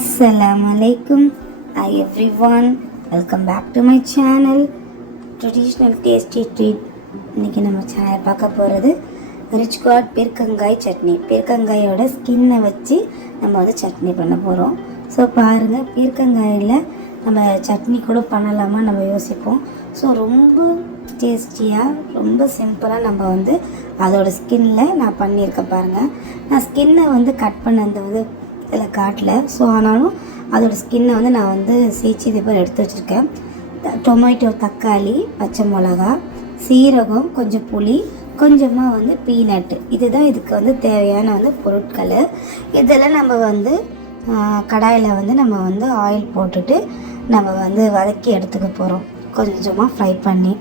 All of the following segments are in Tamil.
Assalamualaikum. Hi everyone. Welcome back to my channel. Traditional tasty treat. இன்னைக்கு நம்ம சேனல் பார்க்க போகிறது ரிச் கார்ட் பீர்க்கங்காய் சட்னி. பீர்க்கங்காயோட ஸ்கின்னை வச்சு நம்ம வந்து சட்னி பண்ண போகிறோம். ஸோ பாருங்கள், பீர்க்கங்காயில் நம்ம சட்னி கூட பண்ணலாமா நம்ம யோசிப்போம். ஸோ ரொம்ப டேஸ்டியாக ரொம்ப சிம்பிளாக நம்ம வந்து அதோட ஸ்கின்னில் நான் பண்ணியிருக்கேன். பாருங்கள், நான் ஸ்கின்னை வந்து கட் பண்ணது வந்து இதில் காட்டல. ஸோ ஆனாலும் அதோடய ஸ்கின்னை வந்து நான் வந்து சீச்சி இது போல் எடுத்து வச்சுருக்கேன். டொமேட்டோ, தக்காளி, பச்சை மிளகா, சீரகம், கொஞ்சம் புளி, கொஞ்சமாக வந்து பீனட்டு, இதுதான் இதுக்கு வந்து தேவையான வந்து பொருட்கள். இதெல்லாம் நம்ம வந்து கடாயில் வந்து நம்ம வந்து ஆயில் போட்டுட்டு நம்ம வந்து வதக்கி எடுத்துக்க போகிறோம். கொஞ்சமாக ஃப்ரை பண்ணி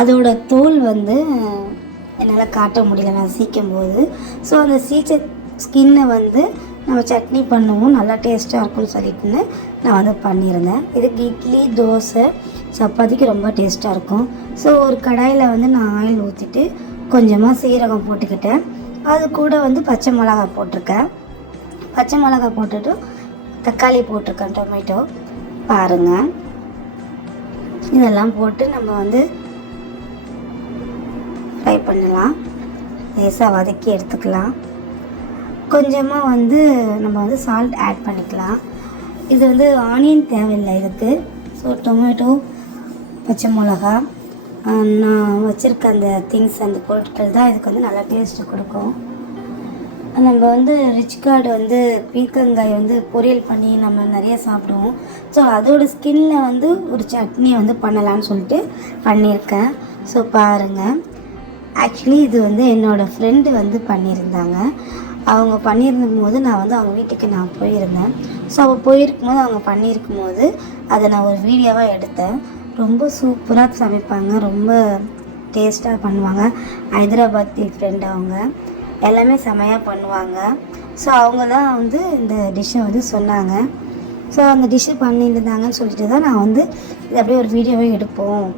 அதோட தோல் வந்து என்னால் காட்ட முடியல நான் சீக்கும் போது. ஸோ அந்த சீச்ச ஸ்கின்னை வந்து நம்ம சட்னி பண்ணுவோம், நல்லா டேஸ்ட்டாக இருக்கும்னு சொல்லிட்டுன்னு நான் வந்து பண்ணியிருந்தேன். இதுக்கு இட்லி, தோசை, சப்பாத்திக்கு ரொம்ப டேஸ்ட்டாக இருக்கும். ஸோ ஒரு கடாயில் வந்து நான் ஆயில் ஊற்றிட்டு கொஞ்சமாக சீரகம் போட்டுக்கிட்டேன். அது கூட வந்து பச்சை மிளகா போட்டிருக்கேன். பச்சை மிளகா போட்டுட்டு தக்காளி போட்டிருக்கேன், டொமேட்டோ. பாருங்கள், இதெல்லாம் போட்டு நம்ம வந்து ஃப்ரை பண்ணலாம். லேசாக வதக்கி எடுத்துக்கலாம். கொஞ்சமாக வந்து நம்ம வந்து சால்ட் ஆட் பண்ணிக்கலாம். இது வந்து ஆனியன் தேவையில்லை இதுக்கு. ஸோ டொமேட்டோ, பச்சை மிளகா, நான் வச்சுருக்க அந்த திங்ஸ், அந்த பொருட்கள் தான் இதுக்கு வந்து நல்லா டேஸ்ட்டு கொடுக்கும். நம்ம வந்து ரிச் கார்டு வந்து பீர்க்கங்காய் வந்து பொரியல் பண்ணி நம்ம நிறைய சாப்பிடுவோம். ஸோ அதோடய ஸ்கின்னில் வந்து ஒரு சட்னி வந்து பண்ணலான்னு சொல்லிட்டு பண்ணியிருக்கேன். ஸோ பாருங்கள், ஆக்சுவலி இது வந்து என்னோடய ஃப்ரெண்டு வந்து பண்ணியிருந்தாங்க. அவங்க பண்ணியிருந்தும் போது நான் வந்து அவங்க வீட்டுக்கு நான் போயிருந்தேன். ஸோ அவள் போயிருக்கும்போது அவங்க பண்ணியிருக்கும் போது அதை நான் ஒரு வீடியோவாக எடுத்தேன். ரொம்ப சூப்பராக சமைப்பாங்க, ரொம்ப டேஸ்ட்டாக பண்ணுவாங்க. ஹைதராபாத் ஃப்ரெண்ட் அவங்க, எல்லாமே செமையாக பண்ணுவாங்க. ஸோ அவங்க தான் வந்து இந்த டிஷ்ஷை வந்து சொன்னாங்க. ஸோ அந்த டிஷ்ஷு பண்ணியிருந்தாங்கன்னு சொல்லிட்டு தான் நான் வந்து இது அப்படியே ஒரு வீடியோவே எடுப்போம்.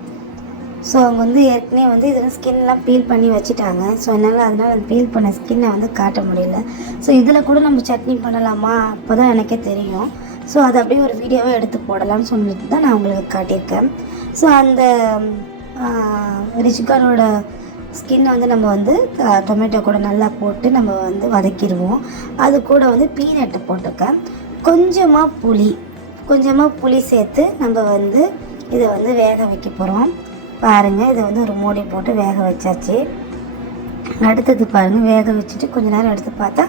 ஸோ அவங்க வந்து ஏற்கனவே வந்து இதில் ஸ்கின்லாம் பீல் பண்ணி வச்சுட்டாங்க. ஸோ அதனால் அந்த பீல் பண்ண ஸ்கின்னை வந்து காட்ட முடியல. ஸோ இதில் கூட நம்ம சட்னி பண்ணலாமா, அப்போ தான் எனக்கே தெரியும். ஸோ அதை அப்படியே ஒரு வீடியோவை எடுத்து போடலாம்னு சொல்லிட்டு தான் நான் உங்களுக்கு காட்டியிருக்கேன். ஸோ அந்த ரிச்சிகானோட ஸ்கின்னை வந்து நம்ம வந்து டொமேட்டோ கூட நல்லா போட்டு நம்ம வந்து வதக்கிடுவோம். அது கூட வந்து பீனட்டை போட்டுக்க, கொஞ்சமாக புளி சேர்த்து நம்ம வந்து இதை வந்து வேக வைக்க போகிறோம். பாருங்கள், இதை வந்து ஒரு மூடி போட்டு வேக வச்சாச்சு. அடுத்தது பாருங்கள், வேக வச்சுட்டு கொஞ்ச நேரம் எடுத்து பார்த்தா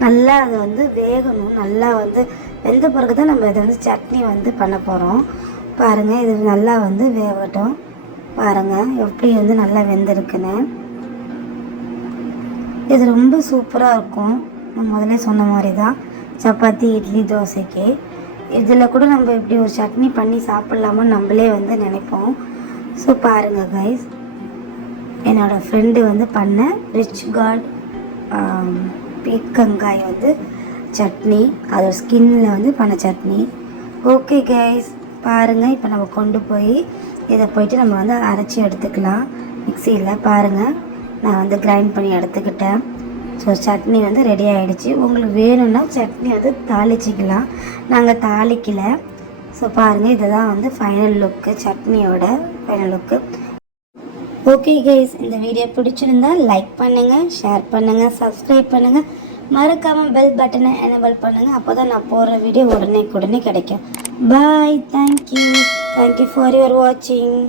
நல்லா அது வந்து வேகணும். நல்லா வந்து வெந்த பிறகு தான் நம்ம இதை வந்து சட்னி வந்து பண்ண போகிறோம். பாருங்கள், இது நல்லா வந்து வேகட்டும். பாருங்கள் எப்படி வந்து நல்லா வெந்திருக்குன்னு. இது ரொம்ப சூப்பராக இருக்கும். நான் முதல்ல சொன்ன மாதிரி தான் சப்பாத்தி, இட்லி, தோசைக்கு இதில் கூட நம்ம இப்படி ஒரு சட்னி பண்ணி சாப்பிட்லாமான்னு நம்மளே வந்து நினைப்போம். ஸோ பாருங்கள் கைஸ், என்னோடய ஃப்ரெண்டு வந்து பண்ண ரிச் கார்ட் பீர்க்கங்காய் வந்து சட்னி, அதோட ஸ்கின்னில் வந்து பண்ண சட்னி. ஓகே கைஸ், பாருங்கள், இப்போ நம்ம கொண்டு போய் இதை போயிட்டு நம்ம வந்து அரைச்சி எடுத்துக்கலாம் மிக்சியில். பாருங்கள், நான் வந்து கிரைண்ட் பண்ணி எடுத்துக்கிட்டேன். ஸோ சட்னி வந்து ரெடி ஆகிடுச்சு. உங்களுக்கு வேணும்னா சட்னி வந்து தாளிச்சிக்கலாம், நாங்கள் தாளிக்கலை. ஸோ பாருங்கள், இதுதான் வந்து ஃபைனல் லுக்கு, சட்னியோட ஃபைனல் லுக்கு. ஓகே கைஸ், இந்த வீடியோ பிடிச்சிருந்தா லைக் பண்ணுங்கள், ஷேர் பண்ணுங்கள், சப்ஸ்கிரைப் பண்ணுங்கள், மறக்காமல் பெல் பட்டனை எனேபிள் பண்ணுங்கள். அப்போ தான் நான் போடுற வீடியோ உடனே கிடைக்கும். பாய், தேங்க்யூ ஃபார் யுவர் வாட்சிங்.